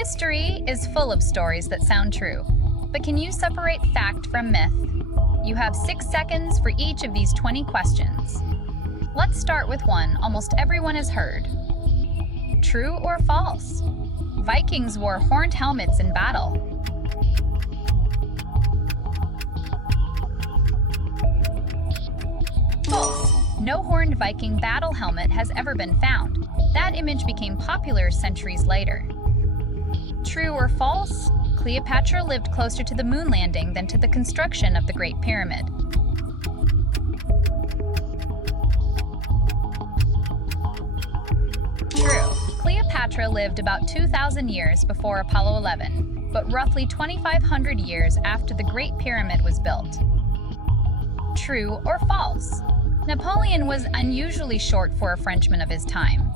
History is full of stories that sound true, but can you separate fact from myth? You have 6 seconds for each of these 20 questions. Let's start with one almost everyone has heard. True or false? Vikings wore horned helmets in battle. False. No horned Viking battle helmet has ever been found. That image became popular centuries later. True or false? Cleopatra lived closer to the moon landing than to the construction of the Great Pyramid. True. Cleopatra lived about 2,000 years before Apollo 11, but roughly 2,500 years after the Great Pyramid was built. True or false? Napoleon was unusually short for a Frenchman of his time.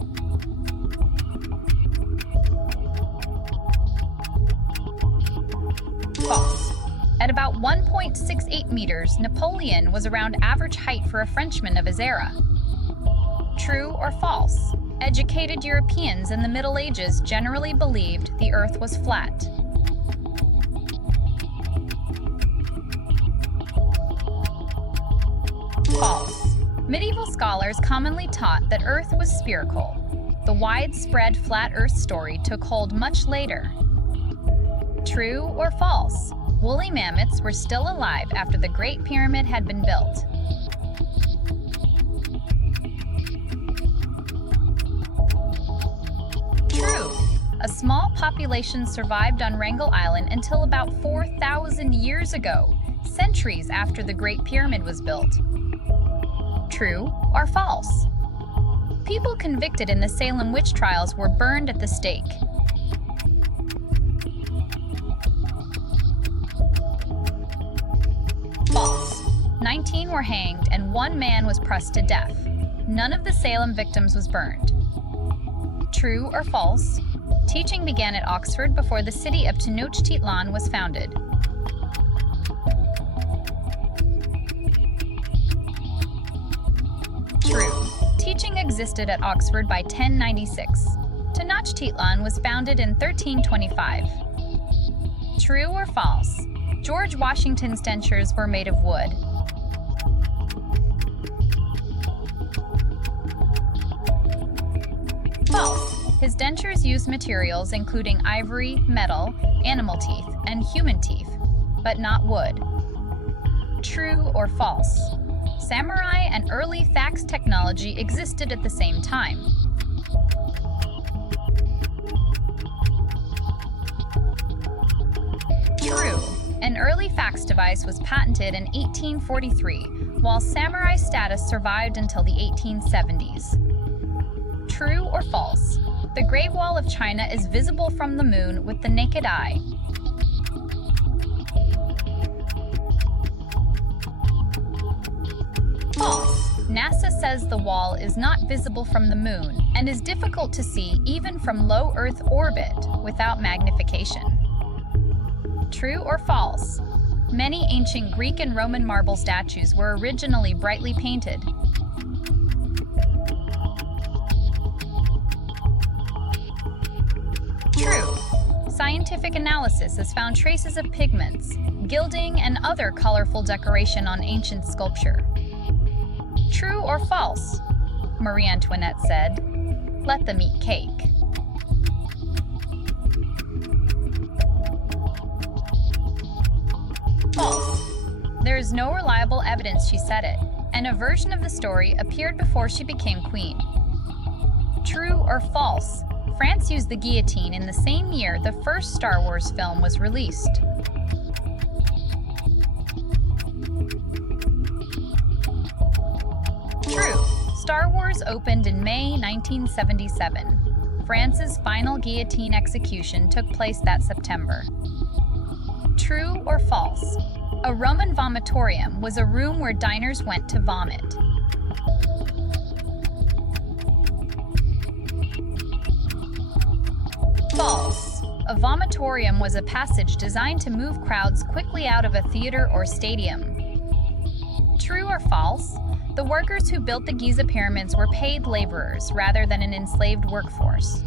False. At about 1.68 meters, Napoleon was around average height for a Frenchman of his era. True or false? Educated Europeans in the Middle Ages generally believed the Earth was flat. False. Medieval scholars commonly taught that Earth was spherical. The widespread flat Earth story took hold much later. True or false? Woolly mammoths were still alive after the Great Pyramid had been built. True. A small population survived on Wrangel Island until about 4,000 years ago, centuries after the Great Pyramid was built. True or false? People convicted in the Salem witch trials were burned at the stake. False. 19 were hanged and 1 man was pressed to death. None of the Salem victims was burned. True or false? Teaching began at Oxford before the city of Tenochtitlan was founded. True. Teaching existed at Oxford by 1096. Tenochtitlan was founded in 1325. True or false? George Washington's dentures were made of wood. False. His dentures used materials including ivory, metal, animal teeth, and human teeth, but not wood. True or false? Samurai and early fax technology existed at the same time. True. An early fax device was patented in 1843, while samurai status survived until the 1870s. True or false? The Great Wall of China is visible from the moon with the naked eye. False. NASA says the wall is not visible from the moon and is difficult to see even from low Earth orbit without magnification. True or false? Many ancient Greek and Roman marble statues were originally brightly painted. True. Scientific analysis has found traces of pigments, gilding, and other colorful decoration on ancient sculpture. True or false? Marie Antoinette said, "Let them eat cake." False. There is no reliable evidence she said it, and a version of the story appeared before she became queen. True or false? France used the guillotine in the same year the first Star Wars film was released. True. Star Wars opened in May 1977. France's final guillotine execution took place that September. True or false? A Roman vomitorium was a room where diners went to vomit. False. A vomitorium was a passage designed to move crowds quickly out of a theater or stadium. True or false? The workers who built the Giza pyramids were paid laborers rather than an enslaved workforce.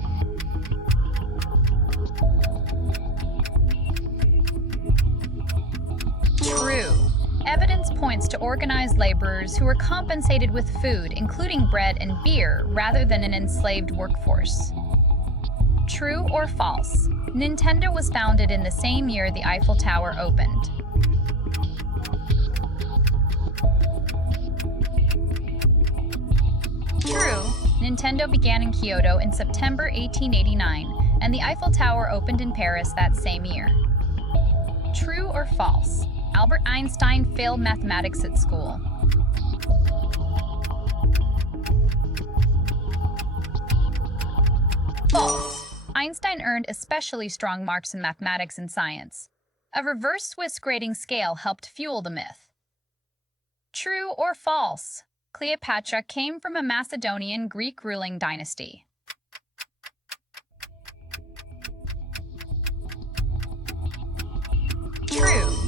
evidence points to organized laborers who were compensated with food, including bread and beer, rather than an enslaved workforce. True or false? Nintendo was founded in the same year the Eiffel Tower opened. True. Nintendo began in Kyoto in September 1889, and the Eiffel Tower opened in Paris that same year. True or false? Albert Einstein failed mathematics at school. False. Einstein earned especially strong marks in mathematics and science. A reverse Swiss grading scale helped fuel the myth. True or false? Cleopatra came from a Macedonian Greek ruling dynasty. True.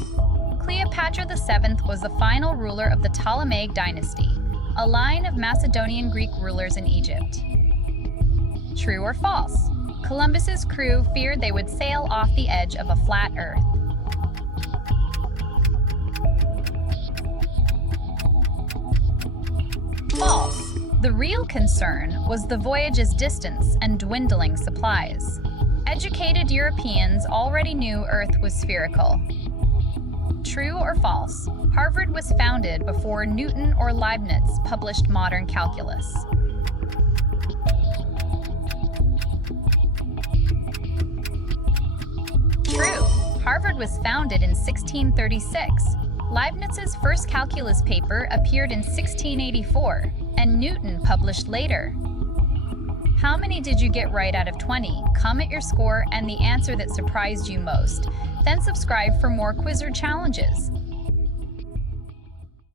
Cleopatra VII was the final ruler of the Ptolemaic dynasty, a line of Macedonian Greek rulers in Egypt. True or false? Columbus's crew feared they would sail off the edge of a flat Earth. False. The real concern was the voyage's distance and dwindling supplies. Educated Europeans already knew Earth was spherical. True or false? Harvard was founded before Newton or Leibniz published modern calculus. True. Harvard was founded in 1636. Leibniz's first calculus paper appeared in 1684, and Newton published later. How many did you get right out of 20? Comment your score and the answer that surprised you most. Then subscribe for more Quizzr challenges.